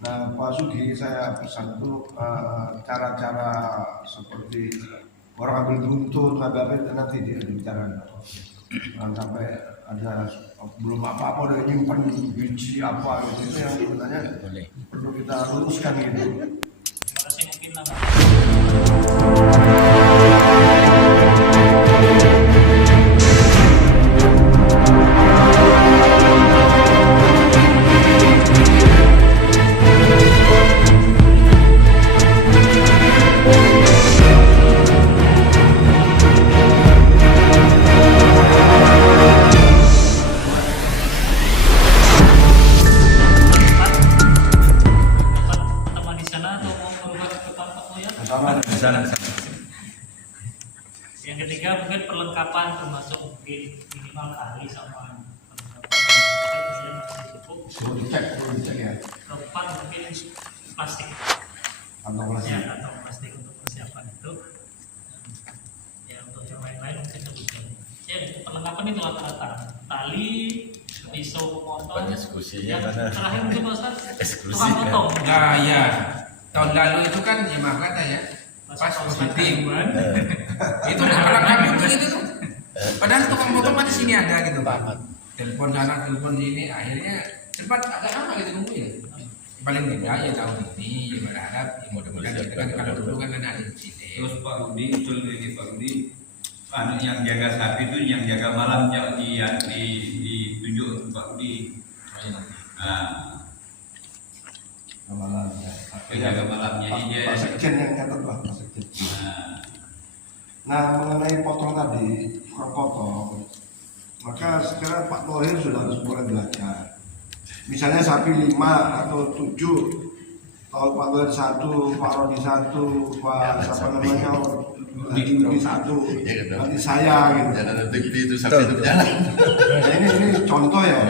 Nah, Pak Sugi, saya pesan dulu cara-cara seperti orang ambil runtut, apa itu nanti dia bicara. Jangan sampai ada belum apa-apa udah nyimpan biji apa gitu, itu yang sebenarnya perlu kita luruskan gitu. Terima kasih mungkin nama. Teman di sana atau mau keluar ke tempat ya? Di sana. Yang ketiga mungkin perlengkapan termasuk mungkin minimal tali sama Perlu dicek ya. keempat mungkin plastik Kantong plastik. ya, atau plastik untuk persiapan itu. Ya untuk yang lain-lain mungkin sebutkan. Ya untuk perlengkapan itu rata-rata tali, pisau memotong. Diskusinya Yang mana? terakhir mungkin Pak Ustaz, Eksklusi, tukang kan? potong. Nah ya, tahun lalu itu kan ya maaf kata ya, pas positif. Itu udah kalah kami begitu tuh. Padahal tukang potong kan di sini ada gitu. Telepon sana, telepon sini, akhirnya cepat agak lama gitu nunggu ya. Paling tidak ya tahun ini ya berharap ya mudah-mudahan gitu kan kalau dulu kan ada insiden. Terus Pak Rudi, usul ini Pak Rudi, anu yang jaga sapi itu yang jaga malamnya ditunjuk Pak Rudi. Nah, Malam ya. penjaga malamnya ini Pak dia. Sekjen yang catat lah, Pak Sekjen. Nah, Nah, mengenai potong tadi, tukang potong, maka sekarang Pak Thohir sudah harus mulai belajar. Misalnya sapi 5 atau 7, kalau Pak Thohir 1, Pak Rodi 1, Pak siapa namanya, Rudi 1, nanti saya gitu. Jangan ada TV itu sampai itu berjalan. Nah, ini contoh ya.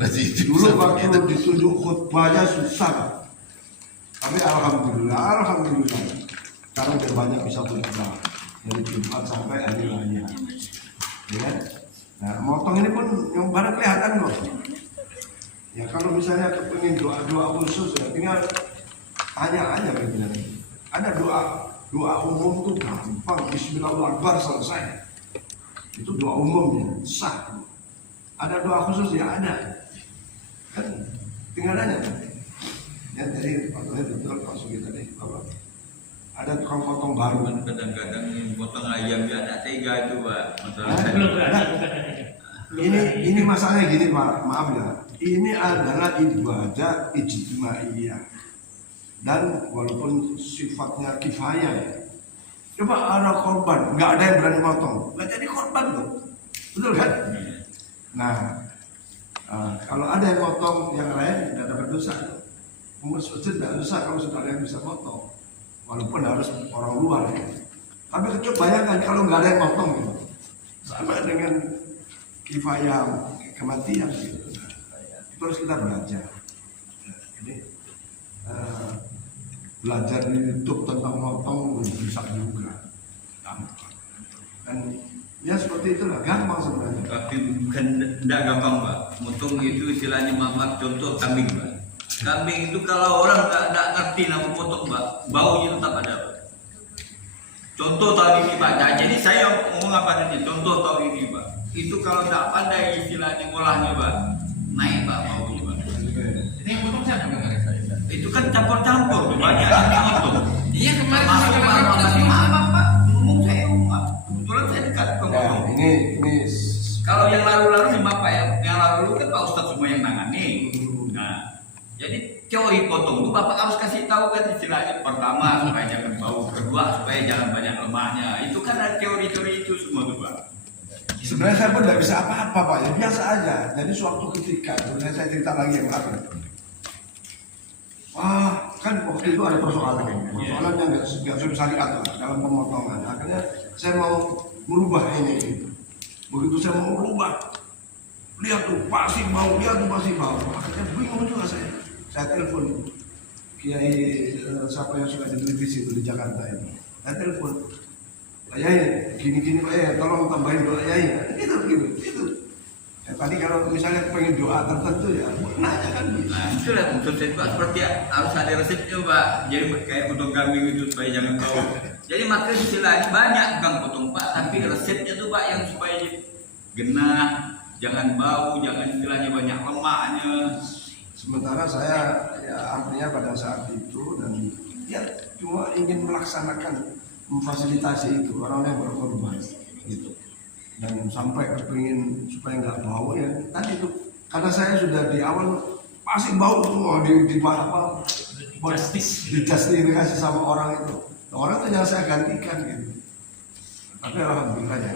Masih Dulu waktu ditunjuk khutbahnya susah, tapi alhamdulillah sekarang udah banyak bisa khutbah dari Jumat sampai hari raya, ya kan? Nah, motong ini pun yang barang kelihatan kok. Ya kalau misalnya kepengin doa khusus ya tinggal tanya aja gitu. Ada doa umum tuh gampang, Bismillahirrahmanirrahim selesai. Itu doa umumnya sah. Ada doa khusus ya ada. Kan tinggal aja. Ya tadi Pak Thohir betul Pak Sugi tadi bahwa ada tukang potong baru. kadang-kadang yang potong ayam dia ada tega itu Pak. Masalah Belum ada, bukan ada. Ini masalahnya gini Pak, maaf ya. Ini adalah ibadah ijtimaiyah dan walaupun sifatnya kifayah ya. Coba ada korban, nggak ada yang berani potong, nggak jadi korban tuh, betul kan? Nah, kalau ada yang potong yang lain nggak dapat dosa. Pengurus masjid nggak dosa kalau sudah ada yang bisa potong, walaupun harus orang luar ya. Tapi coba bayangkan kalau nggak ada yang potong gitu, sama dengan kifayah kematian gitu. Itu harus kita belajar. Jadi belajar di YouTube tentang potong bisa juga, gampang. Dan ya seperti itulah, gampang sebenarnya. tapi bukan tidak gampang Pak. Motong itu istilahnya mamak contoh kambing Pak. Kambing itu kalau orang tidak ngerti nama potong Pak, baunya tetap ada Pak. Contoh tahun ini Pak. Nah, jadi saya ngomong apa tadi? Contoh tahun ini Pak. Itu kalau tidak pandai istilahnya ngolahnya Pak, naik Pak baunya Pak. Ini yang potong siapa kemarin? Itu kan campur-campur tuh banyak yang potong. Iya kemarin Masuk sama Pak, orang maaf Pak, ngomong saya Pak. Kebetulan saya dekat Ya, potong. ini Kalau yang lalu-lalu lima Pak ya, yang lalu kan Pak Ustadz semua yang nangani. Nah, jadi teori potong itu Bapak harus kasih tahu kan istilahnya pertama supaya jangan bau, kedua supaya jangan banyak lemaknya. Itu kan ada teori-teori itu semua tuh Pak. sebenarnya saya pun nggak bisa apa-apa Pak, ya biasa aja. Jadi suatu ketika, sebenarnya saya cerita lagi yang apa? Kan waktu itu ada persoalan yang nggak bisa diatur dalam pemotongan. Akhirnya saya mau merubah ini. Begitu saya mau merubah, lihat tuh pasti bau, akhirnya bingung juga saya telepon Kiai siapa yang suka di televisi itu di Jakarta ini, saya telepon Pak Yai gini Pak Yai, tolong tambahin doa Yai, itu Ya, tadi kalau misalnya pengen doa tertentu ya nanya kan. Nah, itulah maksud saya Pak, seperti harus ada resepnya Pak. Jadi kayak potong kambing itu supaya jangan bau. Jadi makanya istilahnya banyak bukan potong Pak, tapi resepnya tuh Pak yang supaya genah, jangan bau, jangan istilahnya banyak lemaknya. Sementara saya ya artinya pada saat itu dan ya cuma ingin melaksanakan memfasilitasi itu orang yang berkorban gitu. Dan sampai kepingin supaya nggak bau ya tadi itu karena saya sudah di awal masih bau tuh di apa dijustifikasi sama orang itu. Orang itu yang saya gantikan gitu. Tapi alhamdulillah ya.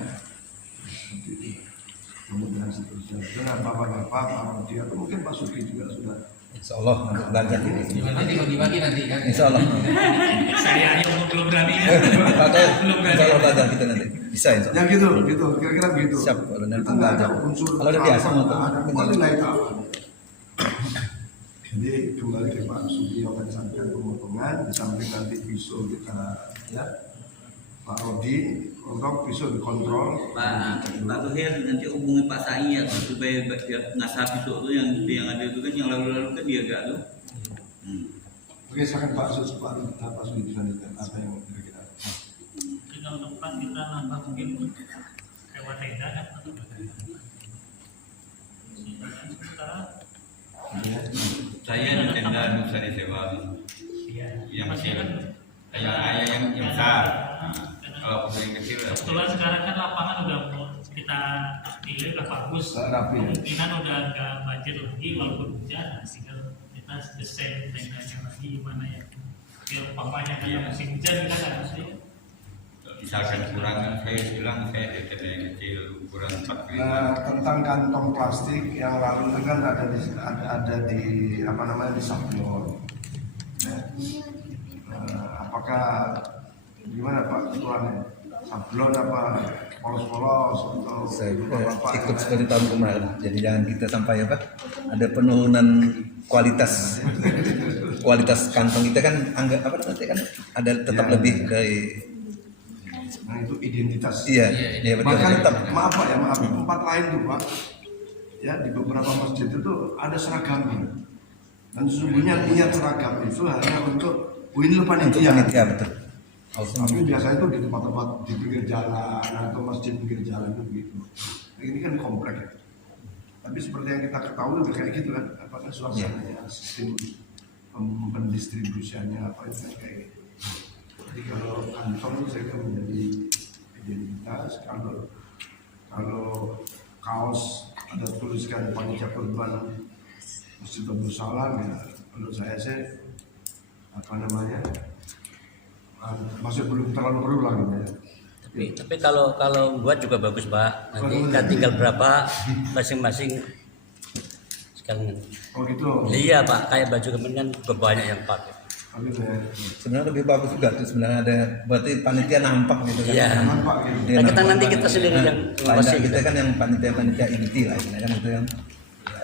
Kemudian seterusnya dengan bapak-bapak, Pak Rodi atau mungkin Pak Suki juga sudah. Insya Allah untuk belajar ini. Nanti bagi-bagi nanti kan. Insya Allah. Saya yang belum berani. Atau insya Allah belajar kita nanti bisa insya Allah. Ya gitu, kira-kira begitu. Siap, kalau nanti Kita nggak ada belajar. unsur. Kalau udah biasa mau ada kenal. nilai tambah. Jadi kembali ke Pak Suki yang tadi sampaikan pemotongan, di samping nanti pisau kita ya. Pak Rodi, untuk pisau dikontrol. Pak Tuhir nanti hubungi Pak Sai ya supaya ngasah pisau itu yang ada itu kan yang lalu-lalu kan dia gak tuh. Oke, silakan Pak Sus, Pak Suki dilanjutkan apa yang kira-kira. Kita untuk depan kita nambah mungkin hewan tenda kan atau sementara Saya di tenda bisa disewa. Yang masih kecil. kan Yang besar. Kalau aku yang kecil ya. kebetulan sekarang kan lapangan udah kita pilih udah bagus, Udah rapi. kemungkinan udah nggak banjir lagi walaupun hujan, tinggal kita desain tendanya lagi gimana ya biar umpamanya kan musim hujan kita kan mesti Misalkan kurang, saya bilang saya di tenda yang kecil ukuran 45. Nah, tentang kantong plastik yang lalu itu kan ada di apa namanya di sablon. Nah, apakah gimana Pak ketuanya? Sablon apa polos-polos atau Saya Bapak ikut yang- seperti tahun kemarin. Jadi jangan kita sampai apa? Ada penurunan kualitas kantong kita kan anggap apa nanti kan ada tetap Ya. lebih dari Nah itu identitas. iya betul. Bahkan Tetap maaf Pak ya, maaf tempat lain tuh Pak. Ya di beberapa masjid itu ada seragamnya. Dan sesungguhnya niat seragam itu hanya untuk ini panitia. panitia betul. Tapi biasanya itu di tempat-tempat di pinggir jalan atau masjid pinggir jalan itu begitu. Ini kan komplek ya. Tapi seperti yang kita ketahui udah kayak gitu kan, apakah suasananya, sistem pendistribusiannya apa itu kan kayak gitu. Jadi kalau kantong itu saya kira menjadi identitas. Kalau kaos ada tuliskan panitia korban Masjid Abdul Salam ya, menurut saya sih apa namanya masih belum terlalu perlu lagi ya. Tapi kalau buat juga bagus Pak. Nanti kan tinggal berapa masing-masing sekarang. Oh gitu. Iya Pak, kayak baju kemarin kan juga banyak yang pakai. Tapi ya, Sebenarnya lebih bagus juga tuh sebenarnya ada berarti panitia nampak gitu kan. Iya. nampak gitu. Dia Nah, kita nampak nanti kita panitia. sendiri yang Lain ngawasi kita gitu. kan yang panitia inti lah istilahnya kan itu yang ya,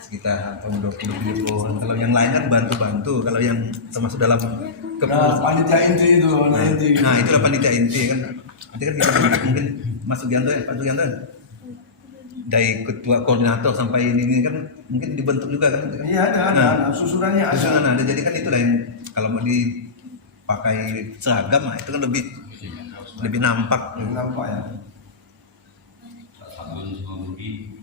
sekitar tahun 20 kalau yang lain kan bantu-bantu kalau yang termasuk dalam Nah, kepengurusan panitia inti itu, inti. nah itulah panitia inti kan nanti kan kita mungkin Mas Sugianto ya Pak Sugianto kan dari ketua koordinator sampai ini kan mungkin dibentuk juga kan. Iya ada, susunannya ada. Susunan ada jadi kan itulah yang kalau mau dipakai seragam nah, itu kan lebih nampak. Nampak ya. Sabun semua budi.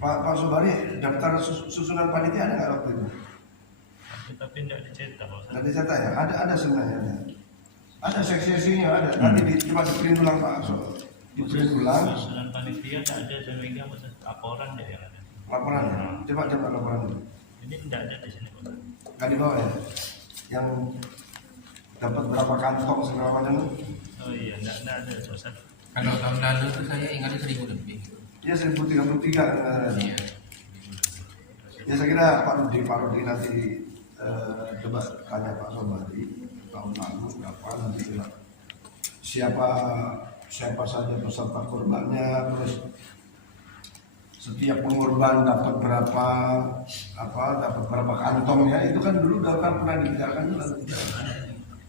Pak Sobari, daftar susunan panitia ada nggak waktu itu? tapi tidak dicetak kalau Nggak dicatat ya? Ada sebenarnya. Ada seksi-seksinya ada. Tapi cuma di-print ulang Pak. Di-print ulang susunan panitia tidak ada sehingga laporan deh yang ada. laporan. Coba laporan. Ini tidak ada di sini Pak. Nggak di bawah ya? Yang dapat berapa kantong segala macam itu? Oh iya, tidak ada Ustaz. Kalau tahun lalu itu saya ingat 1000 lebih. Ya 1033. Iya. Ya saya kira Pak Rudi nanti coba tanya Pak Sobari tahun lalu berapa nanti kita siapa saja peserta korbannya, terus setiap pengorban dapat berapa kantong ya, itu kan dulu pernah dibicarakan juga.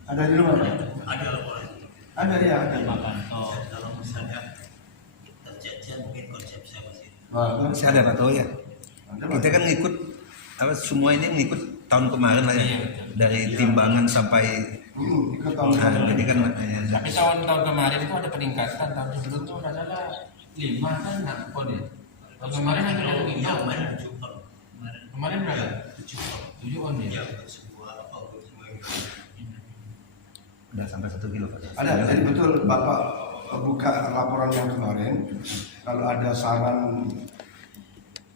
Ada di rumah? Ada laporan. Ada ya, ada. 5 kantong. Kalau misalnya terjadian mungkin konsep saya masih Masih ada Pak Toh ya. Kita kan ngikut apa semua ini ngikut tahun kemarin lah ya. Iya, betul. Dari timbangan sampai Ikut tahun jadi kan Tapi tahun kemarin itu ada peningkatan, tahun sebelum itu udah salah 5 kan nakon ya. Tahun kemarin ada yang Iya, kemarin kemarin berapa? 7 on ya. udah sampai 1 kilo Pak. ada. Jadi betul Bapak buka laporan yang kemarin. Kalau ada saran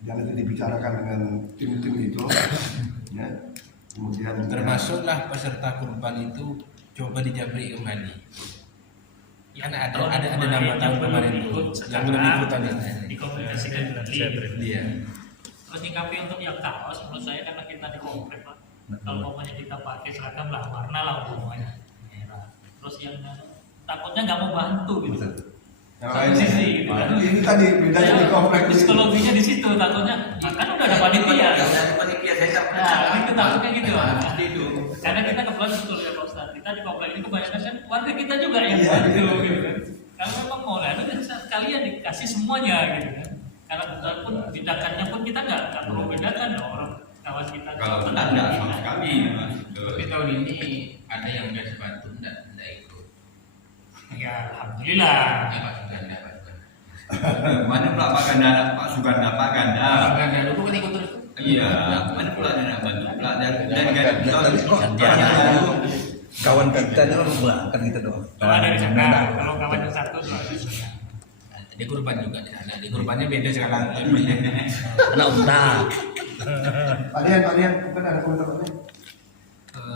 yang nanti dibicarakan dengan tim-tim itu, ya. Kemudian Termasuklah peserta kurban itu coba dijabri kembali. Karena ada nama tahun kemarin itu yang belum ikut tahun ini. dikomunikasikan kembali. Iya. Terus nyikapi untuk yang kaos, menurut saya karena kita di komplek Pak. Kalau umpamanya kita pakai seragam lah, warna lah umpamanya merah. Terus yang takutnya nggak mau bantu gitu. yang Satu lain sisi gitu kan. ini tadi bedanya di komplek Psikologinya di situ takutnya. Kan udah ada panitia. Panitia saya tak Nah, itu takutnya gitu. Pak. itu. Karena kita kebetulan betul ya Pak Ustadz. Kita di komplek ini kebanyakan kan warga kita juga yang Iya, bantu iya. gitu kan. Kalau memang mau ada sekalian dikasih semuanya gitu kan. Karena kebetulan pun tindakannya pun kita nggak perlu bedakan dong orang kawan kita. Kalau benar enggak sama sekali Mas. Tapi tahun ini ada yang nggak bantu enggak ikut. Ya alhamdulillah. Ya Pak Suganda, Pak Suganda. Mana pula Pak Ganda, Pak Suganda, Pak Ganda. Pak Suganda dulu kan ikut terus. Iya, mana pula ada bantu pula dari Tapi kok kawan kita itu berangkat gitu dong. Kalau ada di sana, kalau kawan yang satu tuh ada di sana. Di kurban juga di sana. Di kurbannya beda sekarang. Anak unta. Tadian, bukan ada komentar apa?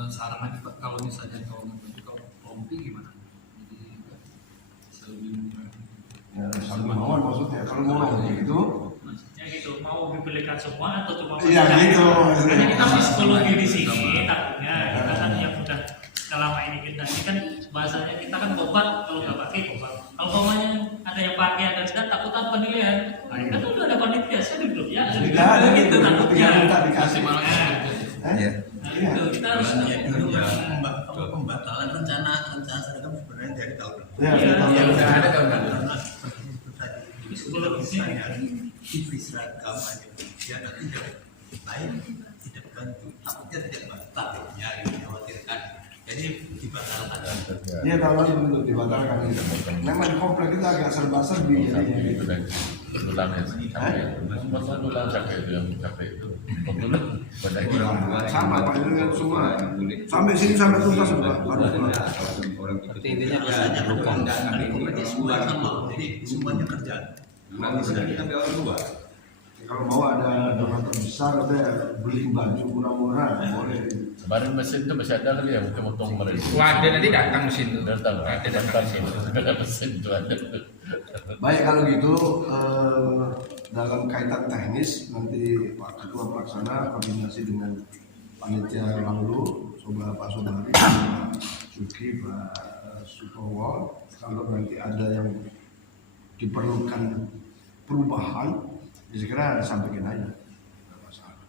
Saran lagi Pak, kalau misalnya kalau nanti kalau rompi gimana? Jadi bisa lebih murah. Ya, sambil mohon maksudnya kalau mau gitu. Maksudnya gitu, mau dibelikan semua atau cuma Iya, belikan? gitu. Karena kita psikologi di sini takutnya kita kan yang udah selama ini kita ini kan bahasanya kita kan bobat, kalau nggak pakai bobat. Kalau bawahnya ada yang pakai ada tidak takutan penilaian. Nah, kita tuh udah ada panitia saya dulu ya. Tidak ada gitu takutnya. minta dikasih Nah, Iya. nah, itu kita harus Pembatalan rencana seragam sebenarnya dari tahun Ya, Iya, tahun iya, lalu. Udah ada tahun lalu. Jadi psikologisnya TV seragam aja dia nanti tidak ganti takutnya tidak takutnya dikhawatirkan jadi dibatalkan. Iya tahun lalu itu dibatalkan gitu. Memang di komplek kita agak serba-serbi jadinya gitu. Sama Pak itu kan semua sampai sini sampai tuntas Pak. Orang itu Intinya Biasanya lupa nanti kompleknya semua sama jadi semuanya kerja. nanti sudah kita ambil orang luar. Kalau mau ada donatur besar ada beli baju murah-murah boleh. Kemarin mesin itu masih ada kali ya, mungkin potong kemarin. Wah, ada nanti datang mesin tuh. Datang, Ada datang datang mesin. ada mesin itu ada. Baik kalau gitu dalam kaitan teknis nanti Pak Ketua Pelaksana koordinasi dengan panitia lalu coba Pak Sobari, Pak Suki, Pak Sukowo kalau nanti ada yang diperlukan perubahan ya saya kira sampaikan aja nggak masalah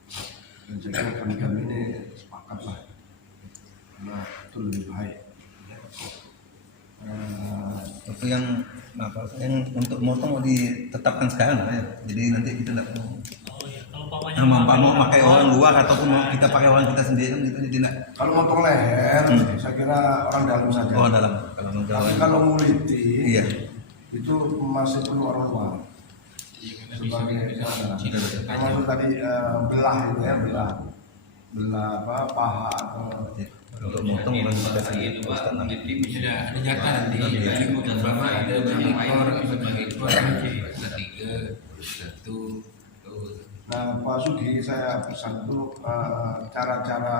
dan saya kira kami ini sepakat lah karena itu lebih baik ya. Itu yang untuk motong mau ditetapkan sekarang Pak ya. Jadi nanti kita tidak mau oh ya kalau umpamanya mau pakai orang luar ataupun mau kita pakai orang kita sendiri kan gitu jadi tidak. Kalau motong leher saya kira orang dalam saja. Oh dalam kalau mau Tapi jalan. kalau muliti Iya. itu masih perlu orang luar sebagai termasuk tadi belah itu ya belah apa paha atau Untuk motong orang kita Hari sendiri. itu Pak, meniti Ada jatah nanti. Pertama ada berapa ekor sebagai ekor ketiga satu tuh. nah Pak Sugi saya pesan dulu cara-cara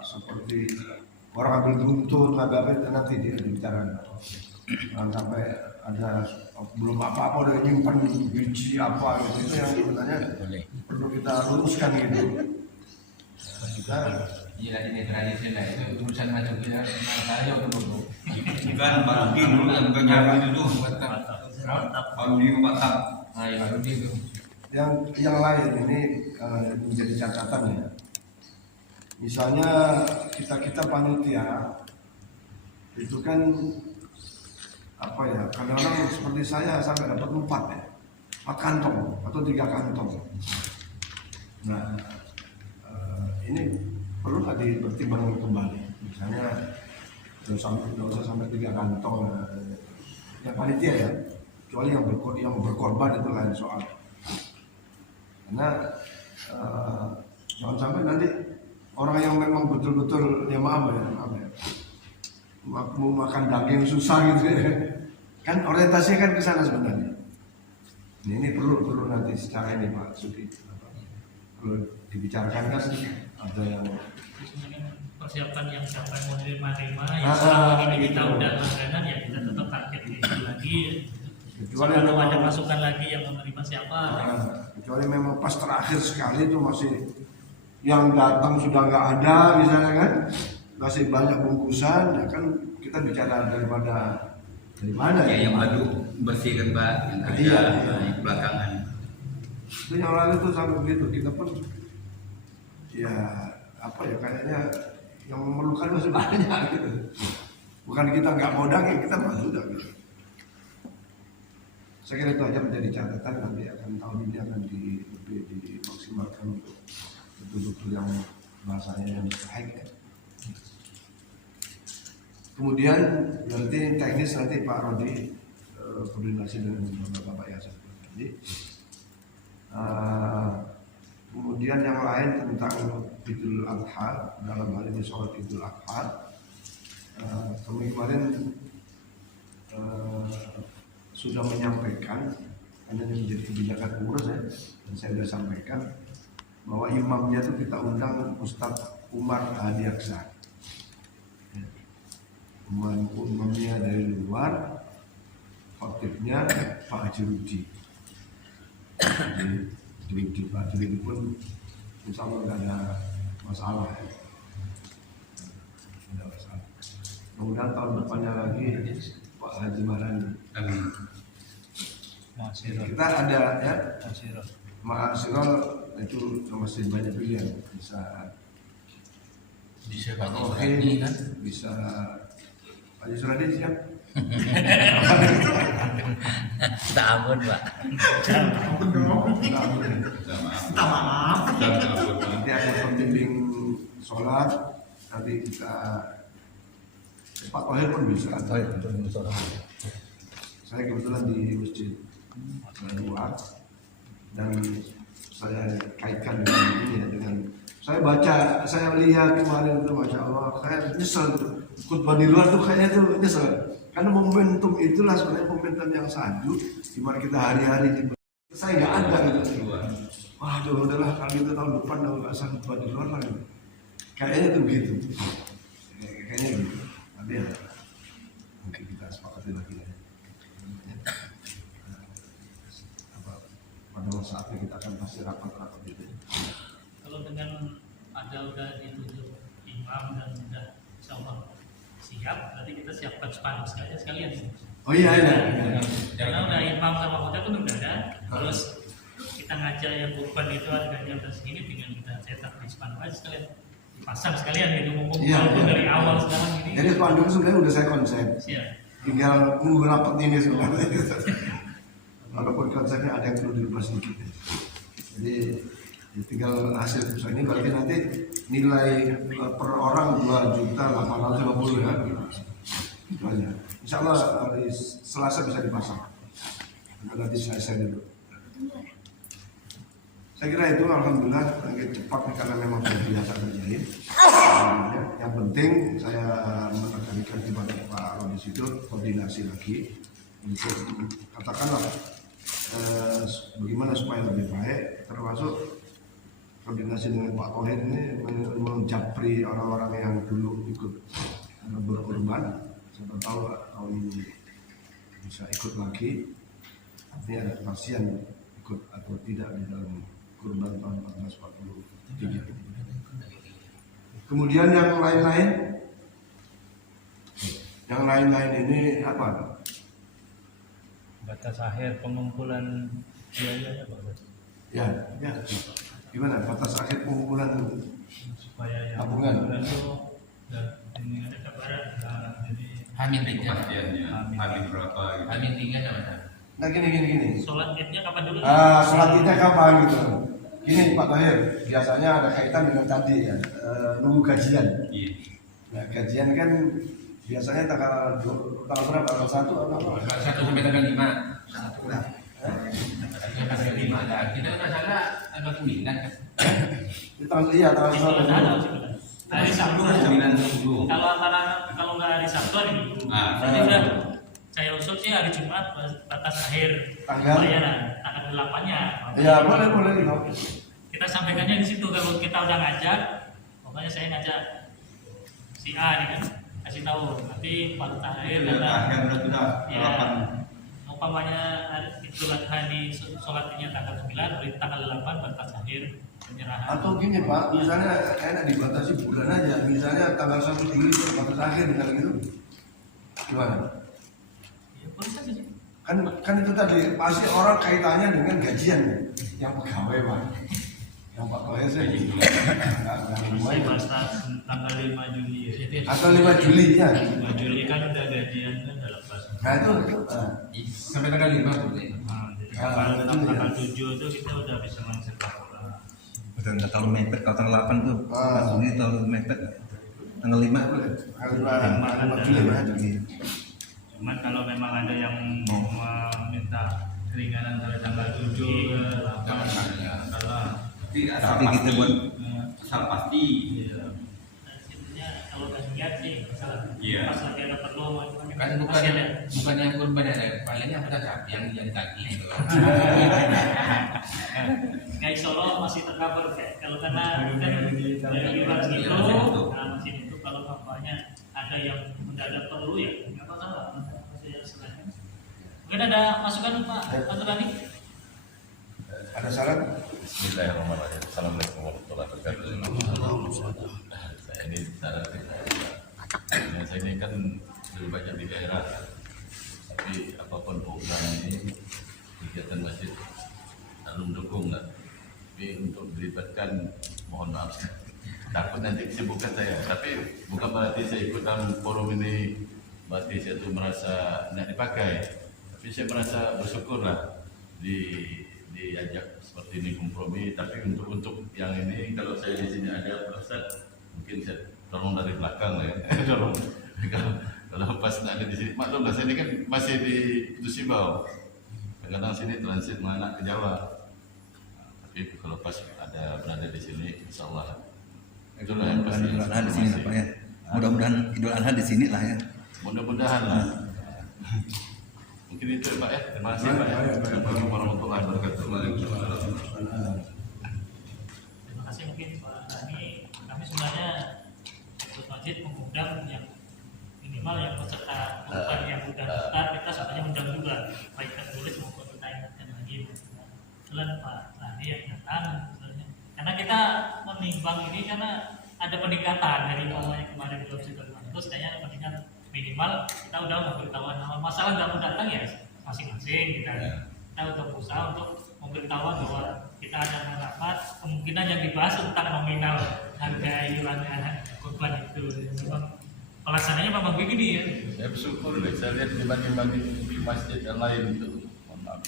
seperti orang ambil tuntut apa itu nanti dia dibicarakan jangan sampai ada belum apa-apa udah nyimpan biji apa gitu itu yang sebenarnya perlu kita luruskan gitu kita Iya ini tradisional itu urusan macam kita saya untuk bukan Pak Ruki dulu yang pegang itu tuh. Pak Ruki ke Batam. Nah, yang baru itu. yang lain ini menjadi catatan ya misalnya kita panitia itu kan apa ya kadang-kadang seperti saya sampai dapat 4 ya 4 kantong atau 3 kantong. Nah, ini perlu nggak dipertimbangkan kembali? Misalnya nggak usah sampai 3 kantong. Yang panitia ya, kecuali yang berkorban itu lain soal. Karena jangan sampai nanti orang yang memang betul-betul ya maaf ya, mau makan daging susah gitu ya. Kan orientasinya kan ke sana sebenarnya. Ini perlu nanti secara ini Pak Suki. Perlu dibicarakan kan ada yang persiapan yang siapa yang mau terima yang selama ini kita udah langganan ya kita tetap target itu lagi. Kecuali kalau memang, ada masukan lagi yang menerima siapa. Kecuali memang pas terakhir sekali itu masih yang datang sudah nggak ada misalnya kan, masih banyak bungkusan ya kan kita bicara dari mana Ya yang baru bersihkan Pak, yang ada Iya. di belakangan. Itu yang lalu tuh sampai begitu kita pun ya apa ya kayaknya yang memerlukan masih banyak gitu. Bukan kita nggak mau daging, kita mah sudah gitu. Saya kira itu aja menjadi catatan, nanti akan tahun ini akan lebih dimaksimalkan untuk betul-betul yang bahasanya yang baik ya. Kemudian nanti teknis nanti Pak Rodi koordinasi dengan Bapak Yasin. Jadi kemudian yang lain tentang Idul Adha, dalam hal ini sholat Idul Adha, kami kemarin sudah menyampaikan, hanya menjadi kebijakan pengurus ya, dan saya sudah sampaikan bahwa imamnya itu kita undang Ustadz Umar Hadiaksa. Imamnya dari luar, khotibnya Pak Haji Rudi. Jadi Pak Haji Rudi pun insya Allah tidak ada masalah. Tidak masalah. Kemudian tahun depannya lagi Pak Haji Marani. Amin. Kita ada ya Ma'asirol itu masih banyak pilihan, bisa Pak Oke, bisa Pak Yusradi siap. Tahun Pak. Minta maaf. Nanti ada pembimbing sholat, nanti kita Pak Tohir pun bisa. Saya kebetulan di masjid luar dan saya kaitkan dengan ini ya, dengan saya baca, saya lihat kemarin itu Masya Allah, saya nyesel tuh khutbah di luar tuh kayaknya tuh nyesel karena momentum itulah sebenarnya momentum yang saju di mana kita hari-hari di saya nggak ada gitu. Waduh udahlah kalau itu tahun depan nggak usah khutbah di luar lagi. Kayaknya tuh begitu. Kayaknya gitu. Tapi ya mungkin kita sepakati lagi ya. Pada saatnya kita akan pasti rapat-rapat gitu. Kalau dengan ada udah ditunjuk imam dan udah insya Allah siap, berarti kita siapkan spanduk sekalian. Oh iya. Karena udah imam sama hotel pun udah ada. Terus kita ngajak yang kurban itu harganya udah segini, tinggal kita cetak di spanduk aja sekalian, dipasang sekalian gitu ngomong dari awal sekarang ini. Jadi spanduk sebenarnya udah saya konsep. Siap. Tinggal nunggu rapat ini sebenarnya. Walaupun konsepnya ada yang perlu dirubah sedikit. Jadi tinggal hasil keputusan ini berarti nanti nilai per orang 2.850.000 ya. Itu aja. Insya Allah hari Selasa bisa dipasang. Nanti saya dulu. Saya kira itu alhamdulillah cepat karena memang sudah biasa terjadi. Yang penting saya menekankan kepada Pak Rodi itu koordinasi lagi untuk katakanlah bagaimana supaya lebih baik, termasuk koordinasi dengan Pak Tohir ini menjapri orang-orang yang dulu ikut berkorban. Siapa tahu tahun ini bisa ikut lagi. Artinya ada kepastian ikut atau tidak di dalam kurban tahun 1443. Kemudian yang lain-lain ini apa? Batas akhir pengumpulan biayanya Pak. Ya. Gimana batas akhir pengumpulan Supaya yang tabungan? itu dan ini ada kabaran jadi Amin 3. Kepastiannya, amin berapa gitu. Amin 3 sama. Nah gini. Sholat idnya kapan dulu? Sholat idnya kapan gitu? Gini Pak Tahir, biasanya ada kaitan dengan tadi ya, nunggu gajian. Iya. Nah gajian kan biasanya tanggal berapa? Tanggal 1 atau apa? Tanggal 1 sampai tanggal 5. Nah, Tanggal 5 lah. Kita nggak salah tanggal 9 kan? tanggal 1. Hari Sabtu. 9 Kalau nggak hari Sabtu hari Minggu. Jadi udah saya usul sih hari Jumat batas akhir Tanggal? pembayaran tanggal 8-nya. Ya boleh gitu. Kita sampaikannya di situ kalau kita udah ngajak, pokoknya saya ngajak si A nih kan, kasih tahu nanti batas akhir Akhir tanggal sudah ya, 8. umpamanya Idul Adha di sholatnya tanggal 9, dari tanggal 8 batas akhir penyerahan. Atau gini Pak, misalnya enak dibatasi bulan aja, misalnya tanggal 1 Juli batas akhir misalnya gitu. Gimana? Ya, boleh saja sih. Kan itu tadi pasti orang kaitannya dengan gajian yang pegawai Pak. Yang Pak Tahir sih. Masih masa tanggal 5 Juli ya. Atau 5 Juli ya. 5 Juli kan udah gajian kan dalam pas. Nah itu. Sampai tanggal 5 berarti. Jadi tanggal 7 itu kita udah bisa mencetak orang. Udah nggak terlalu mepet, kalau tanggal 8 tuh langsung ini terlalu mepet. Tanggal 5 Juli. Cuman kalau memang ada yang mau meminta keringanan dari tanggal 7 ke 8 salah. Tapi kita buat asal pasti. Intinya kalau nggak niat sih masalah. Iya. Pas lagi ada perlu Kan bukan yang kurban ada, paling yang udah sapi yang jadi kaki gitu. Guys Solo masih tercover kayak kalau karena kan dari luar gitu, masih itu kalau kampanye ada yang mendadak perlu ya nggak masalah. Masih selain. Mungkin ada masukan Pak Antoni? Ada saran? Bismillahirrahmanirrahim. Assalamualaikum warahmatullahi wabarakatuh. Saya ini saran saya ini kan lebih banyak di daerah, tapi apapun program ini kegiatan masjid selalu mendukung lah. Tapi untuk dilibatkan, mohon maaf, takut nanti kesibukan saya. Tapi bukan berarti saya ikut dalam forum ini berarti saya itu merasa tidak dipakai. Tapi saya merasa bersyukur lah diajak seperti ini kompromi. Tapi untuk yang ini kalau saya di sini ada Ustaz, mungkin saya tolong dari belakang lah ya. Tolong kalau pas nak ada di sini, maklumlah saya ini kan masih di Dusibau. Kadang sini transit mana ke Jawa. Tapi kalau pas ada berada di sini, insya Allah itulah yang pasti. Idul Adha di sini lah Pak ya. Mudah-mudahan Idul Adha di sini lah ya. Mudah-mudahan lah. Mungkin itu ya Pak ya. Terima kasih Pak ya. Assalamualaikum warahmatullahi wabarakatuh. Terima kasih mungkin Pak Rani. Kami sebenarnya ikut masjid mengundang yang minimal yang peserta korban yang sudah daftar, kita sebenarnya undang juga baik tertulis maupun kita ingatkan lagi. Kebetulan Pak Rani yang datang sebenarnya. Karena kita menimbang ini karena ada peningkatan dari awalnya kemarin belum terus kayaknya ada peningkatan minimal kita udah memberitahuan awal masalah nggak mau datang ya masing-masing kita udah berusaha untuk memberitahuan bahwa kita ada rapat kemungkinan yang dibahas tentang nominal harga iuran korban itu. Memang pelaksananya memang begini ya. Saya bersyukur deh. Saya lihat dibanding di masjid yang lain itu. Mohon maaf.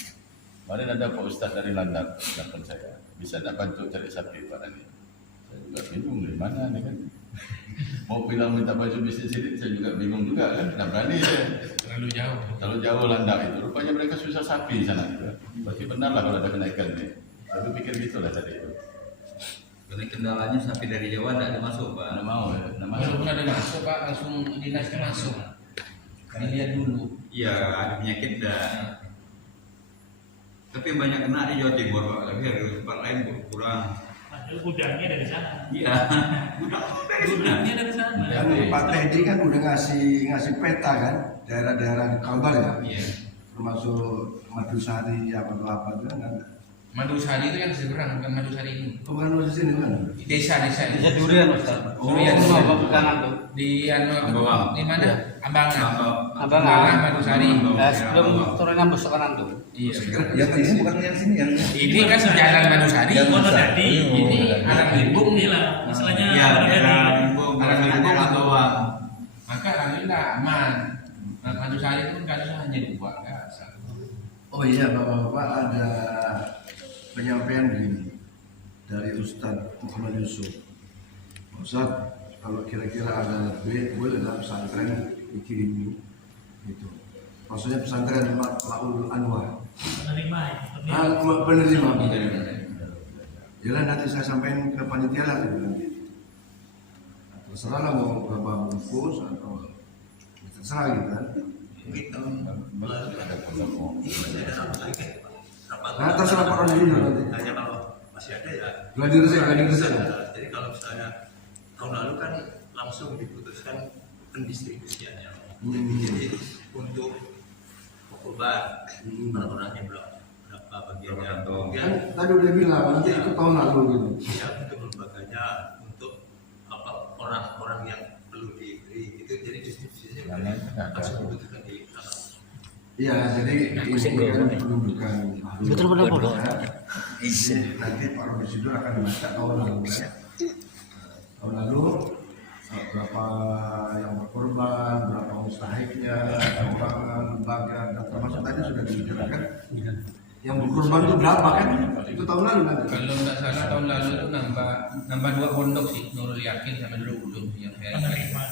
Kemarin ada Pak Ustaz dari Landak telepon saya. Bisa tak bantu cari sapi Pak Rani? Saya juga bingung dari mana nih kan. Mau bilang minta baju bisnis ini saya juga bingung juga kan. Tidak berani saya. Terlalu jauh Landak itu. Rupanya mereka susah sapi sana. Berarti benar lah kalau ada kenaikan nih. Saya pikir gitulah tadi itu. Karena kendalanya sapi dari Jawa tidak ada masuk Pak. Tidak mau ya. Tidak masuk. Walaupun ada masuk Pak, langsung dinasnya masuk. Dilihat dulu. Iya, ada penyakit dah. Tapi banyak kena di Jawa Timur Pak. Tapi di tempat lain kurang. Padahal gudangnya dari sana. Iya. Gudangnya dari sana. Dan Pak Teddy kan udah ngasih peta kan daerah-daerah di Kalbar ya, Iya. termasuk Madusari apa itu kan. Madusari itu yang seberang, bukan Madusari ini. Bukan di sini kan. Desa itu. Durian Ustaz. Durian itu itu apa kanan tuh? Di Ambawang. di mana? Ambangan. Ambangan. Madusari. Sebelum turunan bus kanan tuh. Iya. Yang ini bukan yang sini yang Ini kan jalan Madusari. Yang Wonodadi. Ini anak limbung Ini lah masalahnya. Iya, Wonodadi. daerah Limbung, daerah Ambawang. Maka alhamdulillah aman. Nah, Madusari itu kan kasusnya hanya 2 nggak satu. Oh Oh iya Bapak-Bapak, ada penyampaian begini dari Ustadz Muhammad Yusuf. Ustadz, kalau kira-kira ada lebih boleh dalam pesantren dikirimi gitu. Maksudnya pesantren Maul Anwar. Penerima ya. Penerima. Jalan nanti saya sampaikan ke panitia lah gitu nanti. Terserah lah mau berapa bungkus atau terserah gitu kan. Nah, terserah Pak Rodi dulu nanti. Hanya kalau masih ada ya. Gladi resep. Jadi kalau misalnya tahun lalu kan langsung diputuskan pendistribusiannya. Jadi untuk korban orang-orangnya berapa bagiannya. Kemudian Kan tadi udah bilang nanti ikut tahun lalu gitu. ya untuk lembaganya, untuk apa orang-orang yang perlu diberi itu, jadi distribusinya langsung diputuskan di atas. Iya, jadi ini kan penunjukan. Betul, betul. Nanti Pak Rodi Sidur akan membaca tahun lalu. Tahun lalu berapa yang berkorban, berapa mustahiknya, keuangan, lembaga, dan termasuk tadi sudah dibicarakan. Yang berkorban itu berapa kan? Itu tahun lalu nanti. Kalau nggak salah tahun lalu itu nambah 2 pondok sih, Nurul Yakin sama Nurul Ulum yang saya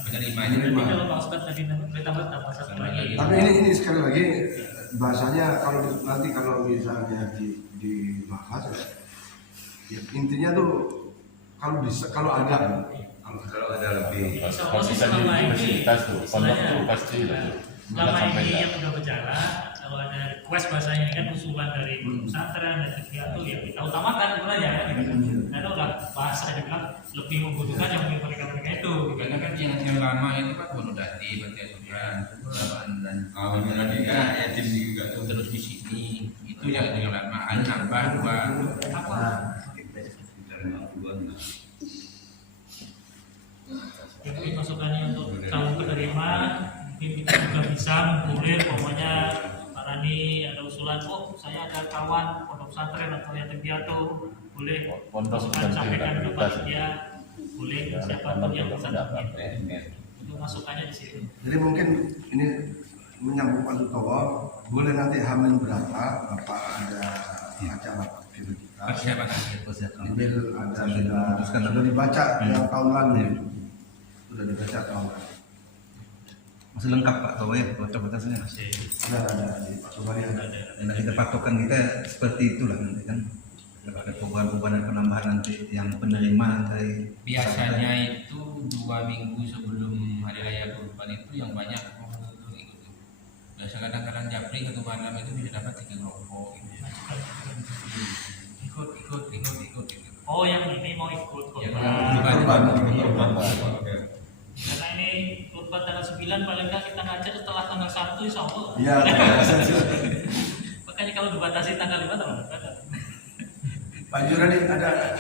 penerimanya. Jadi kalau Pak Ustadz tadi tambah satu lagi. Tapi ini sekali lagi bahasanya nanti kalau misalnya dibahas ya, intinya tuh kalau ada lebih Insya Bisa selama ini fasilitas tuh, pondok tuh pasti selama ini yang udah berjalan, kalau ada request bahasanya kan usulan dari pesantren dan kegiatan ya kita utamakan sebenarnya gitu. Karena udah bahasa dia bilang lebih membutuhkan yang mereka itu. Karena kan yang lama itu kan Bonodati, Bati Asuhan, dan Nanti kan yatim juga tuh. terus di sini itu yang lama nambah 2 apa? Itu masukannya untuk calon penerima, mungkin kita juga bisa mengulir pokoknya Pak Rani ada usulan, oh saya ada kawan pondok pesantren atau yatim piatu, boleh masukan sampaikan ke panitia, boleh siapapun yang bisa untuk masukannya di sini. Jadi mungkin ini menyambung Pak Sutowo, boleh nanti hamil berapa Bapak ada acara video kita. Ambil ada sudah dibaca yang tahun lalu ya. Sudah dibaca tahun lalu. Masih lengkap Pak Towo ya batas-batasnya. Ada di Pak Sobari ada. Dan kita patokan kita seperti itulah nanti kan. Ada perubahan-perubahan dan penambahan nanti yang penerima dari Biasanya itu 2 minggu sebelum hari raya Kurban itu yang banyak pengunjung ikut. Biasa kadang-kadang Japri 1 malam itu bisa dapat 3 rokok gitu. Ikut. Oh yang ini mau ikut Ya, korban. Korban. Karena ini korban tanggal 9 paling nggak kita ngajar setelah tanggal 1 insya Allah. Iya. Makanya kalau dibatasi tanggal 5 tanggal berapa? Pak Jurani ada.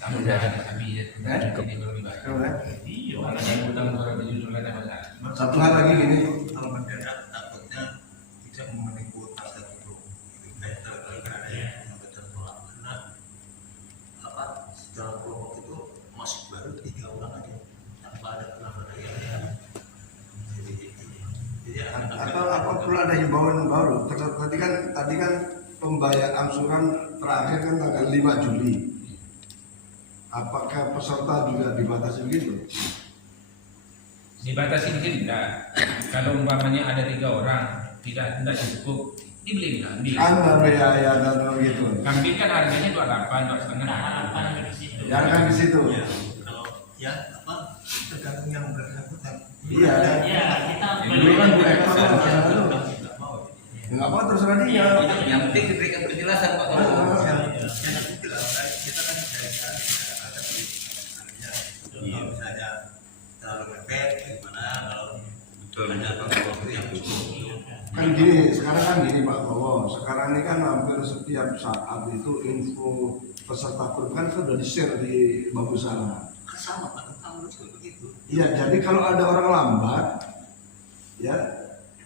Tapi ya, cukup ini belum dibayar. Iya. Makanya utang orang menyusul ada masalah. Satu hal lagi ini. kalau mendadak takutnya tidak memenuhi kuota tertentu. Karena ada yang tertolak karena apa secara kelompok itu masuk baru 3 orang aja tanpa ada penambahan yang jadi Atau apa perlu ada himbauan baru? Tadi kan pembayar angsuran terakhir kan tanggal 5 Juli. Apakah peserta juga dibatasi begitu? Dibatasi mungkin tidak. Kalau umpamanya ada 3 orang tidak cukup dibeli kambing. Anda biaya dan begitu. Kambing kan harganya 28, 2,5. Harapan ada di situ. Ya kan di situ. kalau ya apa tergantung yang bersangkutan. Iya. Ya kita Dulu kan Bu Eko nggak apa terserah dia. Yang penting diberikan penjelasan Pak. Kita kan kalau misalnya terlalu mepet gimana kalau ada waktu yang cukup. Kan gini, sekarang kan gini Pak Bowo. Sekarang ini kan hampir setiap saat itu info peserta kurban kan sudah di-share di Bagusana. Sama Pak, tahun juga begitu. Iya, jadi kalau ada orang lambat, ya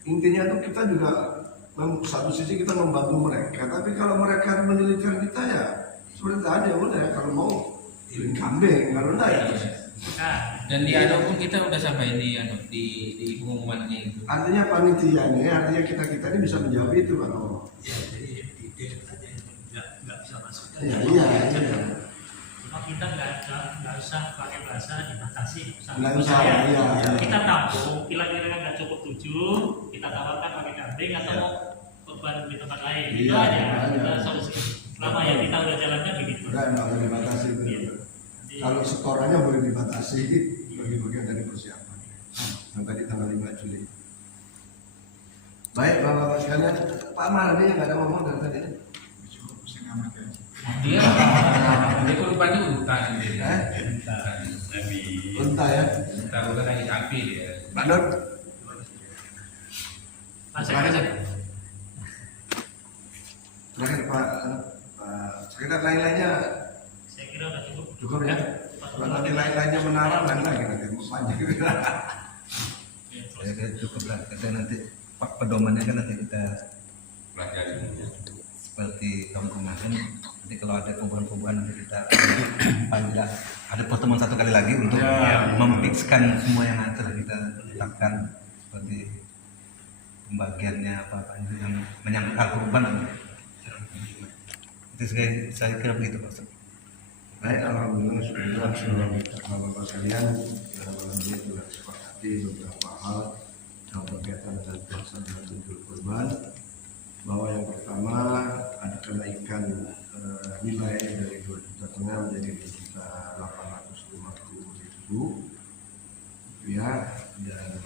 intinya tuh kita juga satu sisi kita membantu mereka, tapi kalau mereka menyulitkan kita ya seperti tadi ya udah kalau mau kambing, kalau enggak ya Nah, Dan di anu pun kita udah sampai di pengumumannya itu. Artinya panitianya, artinya kita ini bisa menjawab itu kalau. Ya, jadi detail aja nggak bisa masuk. Iya, iya. cuma kita nggak usah pakai bahasa dibatasi. Nggak usah, iya. Kita tampung, kira-kira nggak cukup 7, kita tawarkan pakai kambing atau mau beban di tempat lain. Itu Iya, aja iya. kita solusi. Selama yang kita udah jalannya begitu. Nggak boleh dibatasi itu. Iya. Kalau setorannya boleh dibatasi bagi bagian dari persiapan. Yang tadi tanggal 5 Juli. Baik, Bapak-Bapak sekalian, Pak Amal ini nggak ada ngomong dari tadi. Dia korbannya urutan dia. Entah ya. Kita urutan lagi api dia. Pak Dot. Masuk. Terakhir Pak sekitar lain-lainnya Saya kira udah cukup. cukup ya. Kalau nanti lain-lainnya menara lain lagi nanti panjang. Ya, cukup lah. Kita nanti pedomannya kan nanti kita pelajari. seperti tahun kemarin. Nanti kalau ada perubahan-perubahan nanti kita panggil ada pertemuan satu kali lagi untuk memfixkan semua yang nanti lah kita tetapkan seperti pembagiannya apa itu yang menyangkut hal perubahan. Itu saya kira begitu Pak. Baik, alhamdulillah sudah Bapak sekalian malam ini telah disepakati beberapa hal yang berkaitan dengan pelaksanaan Idul Kurban. Bahwa yang pertama ada kenaikan nilai dari 2,5 juta menjadi 2.850.000 ya, dan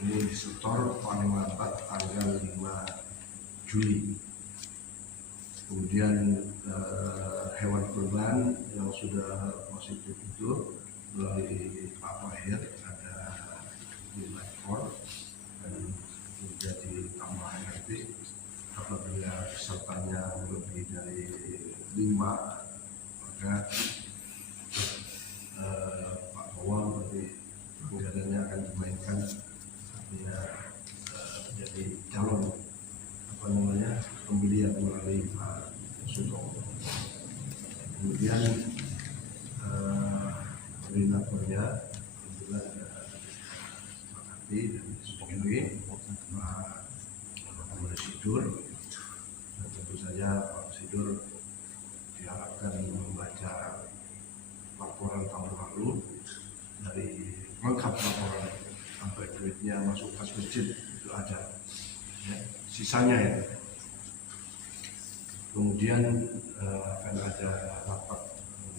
ini disetor paling lambat tanggal 5 Juli. Kemudian hewan kurban yang sudah positif itu melalui Pak Fahir ada 5 ekor dan menjadi tambahan nanti apabila pesertanya lebih dari 5 maka Pak Bawang nanti anggarannya akan dimainkan artinya menjadi calon pembelian melalui Pak Sudong. Kemudian koordinatornya alhamdulillah sepakati dan disetujui Pak Sidur, dan tentu saja Pak Sidur diharapkan membaca laporan tahun lalu dari lengkap laporan sampai duitnya masuk kas masjid itu aja ya, sisanya ya. Kemudian akan ada rapat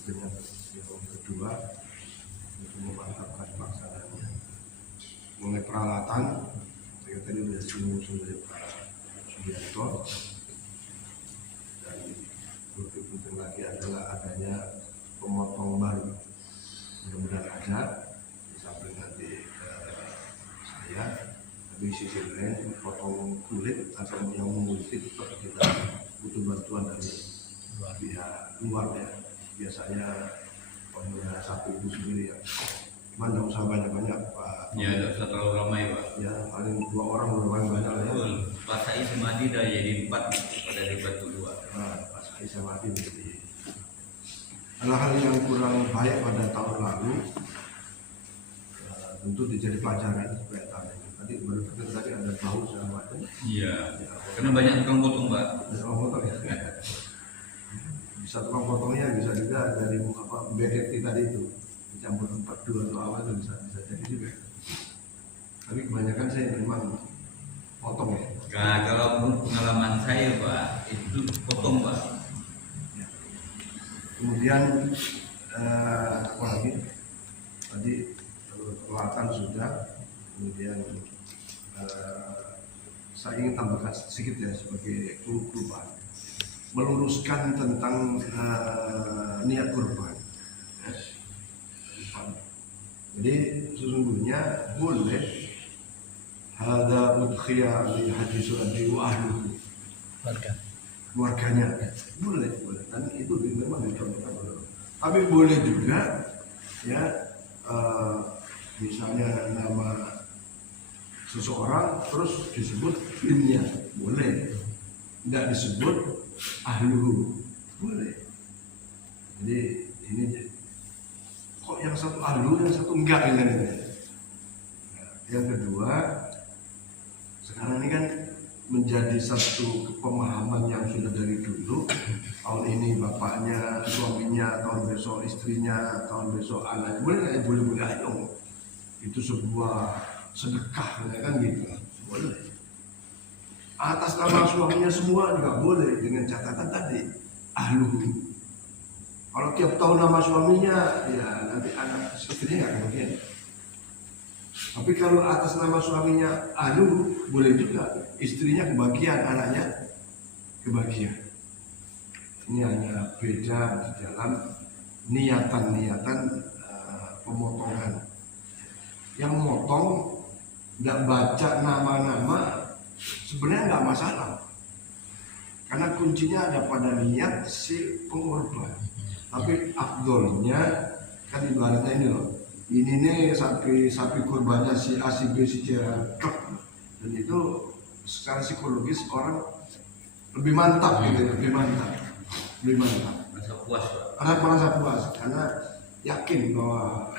dengan yang kedua untuk memantapkan pelaksanaannya. Mengenai peralatan, saya tadi sudah singgung dari Pak Sugianto, dan lebih penting lagi adalah adanya pemotong baru. Mudah-mudahan ada, di samping nanti saya, tapi di sisi lain potong kulit atau yang mengulit tetap kita butuh bantuan dari pihak luar ya. Biasanya pengguna sapi itu sendiri ya. Cuman tidak usah banyak-banyak Pak. Ya, tidak usah terlalu ramai Pak. Ya, paling 2 orang lumayan banyak ya. Betul. Pak Sai Semadi dah jadi 4 pada dibantu 2. Nah, Pak Sai Semadi menjadi hal-hal yang kurang baik pada tahun lalu tentu dijadi pelajaran supaya tahun ini. Tadi baru tadi ada bau segala macam. Iya. Karena banyak tukang potong Pak. Tukang potong ya. Bisa tukang potongnya bisa juga dari BDT tadi itu dicampur 42 atau apa itu bisa jadi juga. Tapi kebanyakan saya memang potong ya. Nah, kalau pengalaman saya Pak itu potong Pak. Kemudian apa lagi? Tadi peralatan sudah. Kemudian saya ingin tambahkan sedikit ya sebagai kurban, meluruskan tentang niat kurban. Jadi sesungguhnya boleh ada udkhiyah li haji suradi wa ahluhu, keluarganya boleh dan itu memang dicontohkan oleh Allah. Tapi boleh juga ya misalnya nama seseorang terus disebut binnya boleh, tidak disebut ahluhu boleh. Jadi ini kok yang satu ahlu, yang satu enggak gitu. Yang kedua, sekarang ini kan menjadi satu pemahaman yang sudah dari dulu. Tahun ini bapaknya, suaminya, tahun besok istrinya, tahun besok anaknya. Boleh aja. Itu sebuah sedekah, kan gitu. Boleh. Atas nama suaminya semua juga boleh dengan catatan tadi ahlu. Kalau tiap tahun nama suaminya, ya nanti anak istrinya nggak kebagian. Tapi kalau atas nama suaminya ahlu, boleh juga istrinya kebagian, anaknya kebagian. Ini hanya beda di dalam niatan pemotongan. Yang motong nggak baca nama-nama sebenarnya nggak masalah, karena kuncinya ada pada niat si pengorban. Tapi afdolnya kan ibaratnya ini loh, ini nih sapi kurbannya si A, si B, si C, dan itu secara psikologis orang lebih mantap gitu, lebih mantap. Merasa puas, Pak. Merasa puas karena yakin bahwa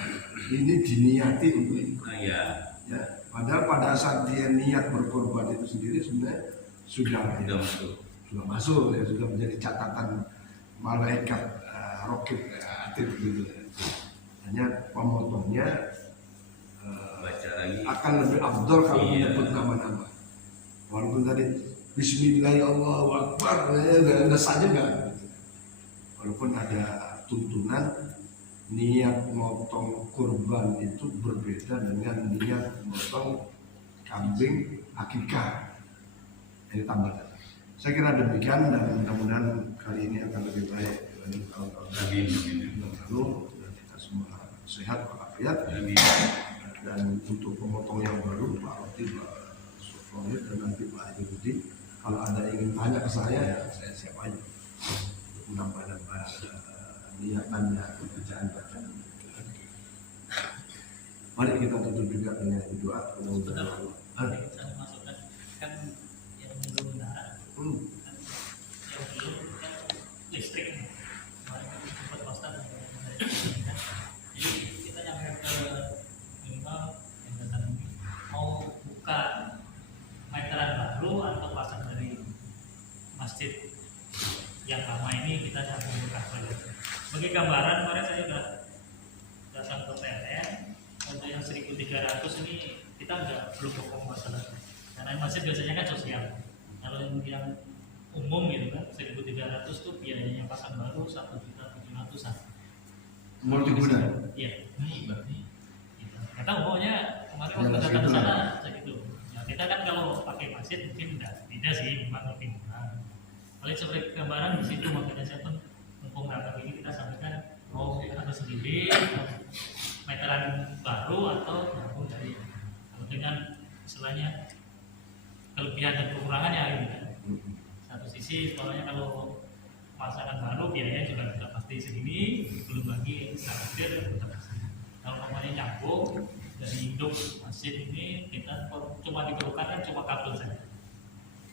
ini diniati untuk itu. Iya. Ya, padahal pada saat dia niat berkorban itu sendiri sebenarnya sudah masuk, ya, sudah menjadi catatan malaikat rokib atid gitu. Hanya pemotongnya Baca lagi. akan lebih afdol kalau menyebut nama-nama. Walaupun tadi Bismillahirrahmanirrahim nggak saja nggak. Walaupun ada tuntunan niat motong kurban itu berbeda dengan niat motong kambing akikah. Ini tambahan. Saya kira demikian dan mudah-mudahan kali ini akan lebih baik dibanding tahun-tahun lalu. Kita semua sehat walafiat. Dan untuk pemotong yang baru Pak Roti, Pak Sofian dan nanti Pak Haji Budi, kalau ada ingin tanya ke saya ya saya siap aja untuk menambah-nambah niatannya pekerjaan bacaan. Mari kita tutup juga dengan doa. Saya masukkan kan yang belum benar, yang belum kan listrik. Kemarin kan sempat postan jadi kita nyampe ke minimal yang datang ini mau buka meteran baru atau pasang dari masjid yang lama ini kita sambung buka saja. Bagi gambaran kemarin saya sudah datang ke PLN untuk yang 1.300 ini kita belum pokok masalah karena masjid biasanya kan sosial. Kalau yang umum gitu kan 1.300 itu biayanya pasang baru 1.700-an. Multiguna. Iya. Berarti kita umumnya kemarin waktu datang ke sana segitu. Ya, kita kan kalau pakai masjid mungkin tidak sih, memang lebih murah. Paling seperti gambaran di situ makanya saya pun mumpung datang ini kita sampaikan ada sendiri meteran baru atau gabung dari dengan istilahnya kelebihan dan kekurangannya ini kan. Satu sisi soalnya kalau pasangan baru biayanya juga tidak pasti segini, belum lagi karakter tetap segini. Kalau namanya nyambung dari induk masjid ini kita cuma diperlukan kan cuma kabel saja.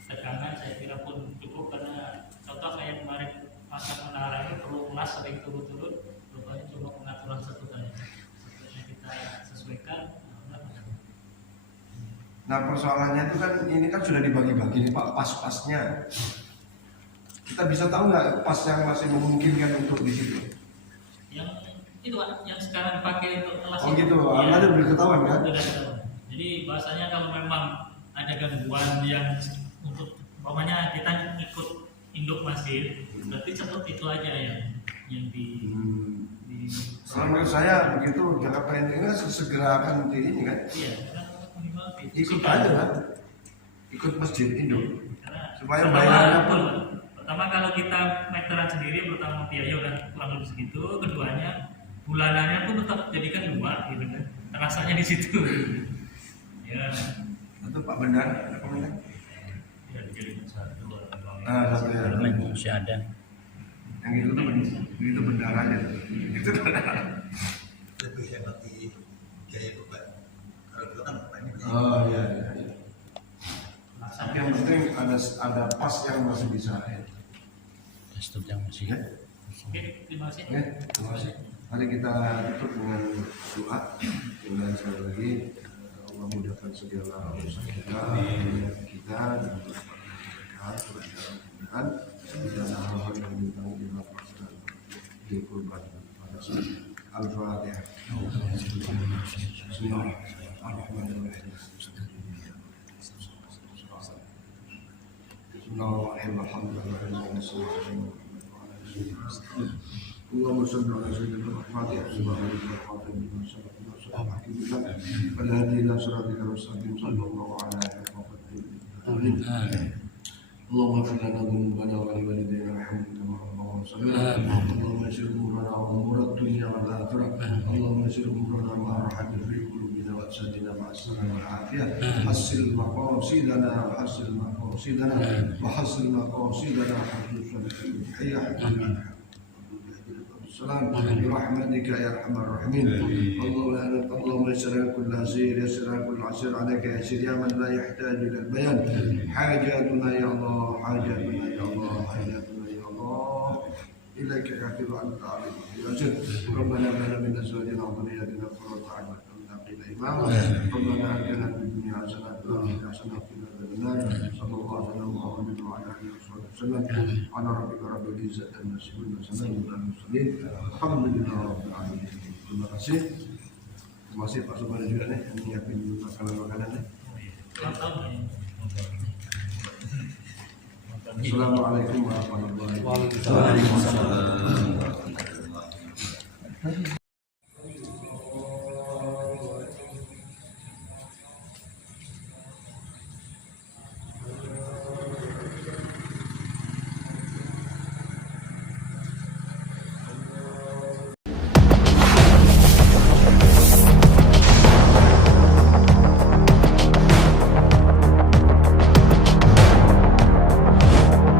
Tegangan saya kira pun cukup karena contoh kayak kemarin pasang menara ini perlu kelas sering turun-turun, rupanya cuma pengaturan satu saja. Setelah kita sesuaikan. Nah persoalannya itu kan ini kan sudah dibagi-bagi nih Pak pas-pasnya. Kita bisa tahu nggak pas yang masih memungkinkan untuk di situ? Yang itu Pak, yang sekarang dipakai untuk kelas. Oh gitu, ya, ada udah ketahuan kan? Sudah ketahuan. Jadi bahasanya kalau memang ada gangguan yang untuk umpamanya kita ikut induk masjid, berarti seperti itu aja yang di Kalau menurut saya begitu Jakarta ini kan segera akan di ini kan? Iya, minimal ikut aja kan? Ikut masjid induk. Supaya pertama, bayarnya pun. Pertama kalau kita meteran sendiri, pertama biaya udah kurang lebih segitu. Keduanya bulanannya pun tetap jadikan 2 gitu kan. Terasanya di situ. Ya. Itu Pak Bendar ada komentar? Ya dijadikan 1. Satu ya. Masih ada. Yang itu bendaranya. Itu bendara. Lebih hemat di biaya beban. Kalau itu kan ini. Oh iya. Tapi yang penting ada pas yang masih bisa. Stop yang masih. Oke, terima kasih. Terima kasih. Mari kita tutup dengan doa. Dan sekali lagi Allah mudahkan segala urusan kita dan keberkahan dan hal-hal yang bintang dilapaskan di kurban pada saat Al-Fatihah. Bismillahirrahmanirrahim. Bismillahirrahmanirrahim. اللهم صل على سيدنا محمد والهادي الى صراطك المستقيم صلى الله على محمد. اللهم اغفر لنا ذنوبنا ولوالدينا وارحمنا كما ربنا صغيرا. اللهم يسر امورنا وامور الدنيا والاخره. اللهم يسر امورنا مع راحه في قلوبنا واجسادنا مع السلامه والعافيه. حصل مقاصدنا وحصل مقاصدنا وحصل مقاصدنا حصل الحياه السلام برحمتك يا ارحم الراحمين. اللهم يسر كل عسير، يسر كل عسير عليك يسير يا من لا يحتاج الى البيان. حاجاتنا يا الله، حاجاتنا يا الله، حاجاتنا يا الله اليك كثير انت عليم يسر. ربنا لنا من ازواجنا وذرياتنا قرة اعين واجعلنا اماما. ربنا اتنا في الدنيا حسنه وفي الاخره حسنه وقنا عذاب النار. صلى الله على محمد وعلى اله وصحبه وسلم. على ربك رب العزه عما يصفون وسلام على المرسلين. Alhamdulillah rabbil alamin. Terima kasih. Terima kasih Pak Subhan juga nih yang nyiapin makanan-makanan nih. Assalamualaikum warahmatullahi wabarakatuh.